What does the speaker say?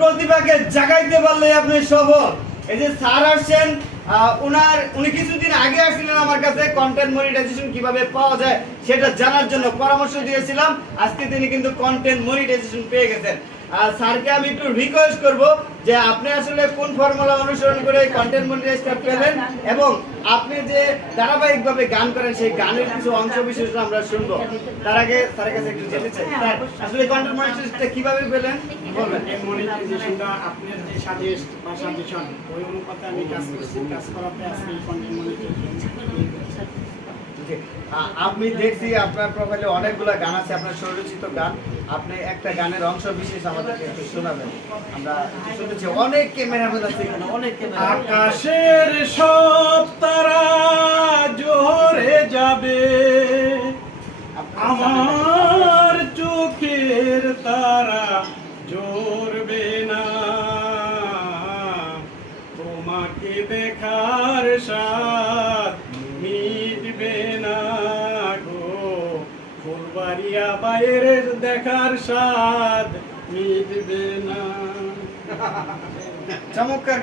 প্রতিভাকে জাগাইতে পারলে আপনি সফল। এই যে স্যার আসছেন, উনি কিছুদিন আগে আসছিলেন আমার কাছে কন্টেন্ট মনিটাইজেশন কিভাবে পাওয়া যায় সেটা জানার জন্য পরামর্শ দিয়েছিলাম। আজকে তিনি কিন্তু কন্টেন্ট মনিটাইজেশন পেয়ে গেছেন। স্যারকে আমি একটু রিকোয়েস্ট করব যে আপনি আসলে কোন ফর্মুলা অনুসরণ করে কন্টেন্ট মনিটাইজেশন পেলেন এবং আপনি যে ধারাবাহিকভাবে গান করেন সেই গানের কিছু অংশ বিশেষ আমরা শুনবো। তার আগে স্যারের কাছে একটু যেতে চাই, স্যার আসলে কন্টেন্ট মনিটাইজেশনটা কিভাবে পেলেন বলবেন? এই মনিটাইজেশনটা আপনার যে সাজেস্ট বা সাজেশন ওই অনুপাতে আমি কাজ করছি, কাজ করাতে আজকে কন্টেন্ট মনিটাইজেশন। আমি দেখছি আপনার প্রোফাইলে অনেকগুলো গান আছে, আপনার স্বরচিত গান। আপনি একটা গানের অংশ বিশেষ আমাদেরকে একটু শোনাবেন। আমরা শুনেছি অনেক ক্যামেরাম্যান আছে এখানে, অনেক ক্যামেরা। আকাশের সব তারা জোরে যাবে, আমার চোখের তারা জোরবে না, তোমাকে দেখার স্বাদ মিটবে না গো, ফুলবাড়িয়া বাইরের দেখার স্বাদ মিটবে না। চমৎকার।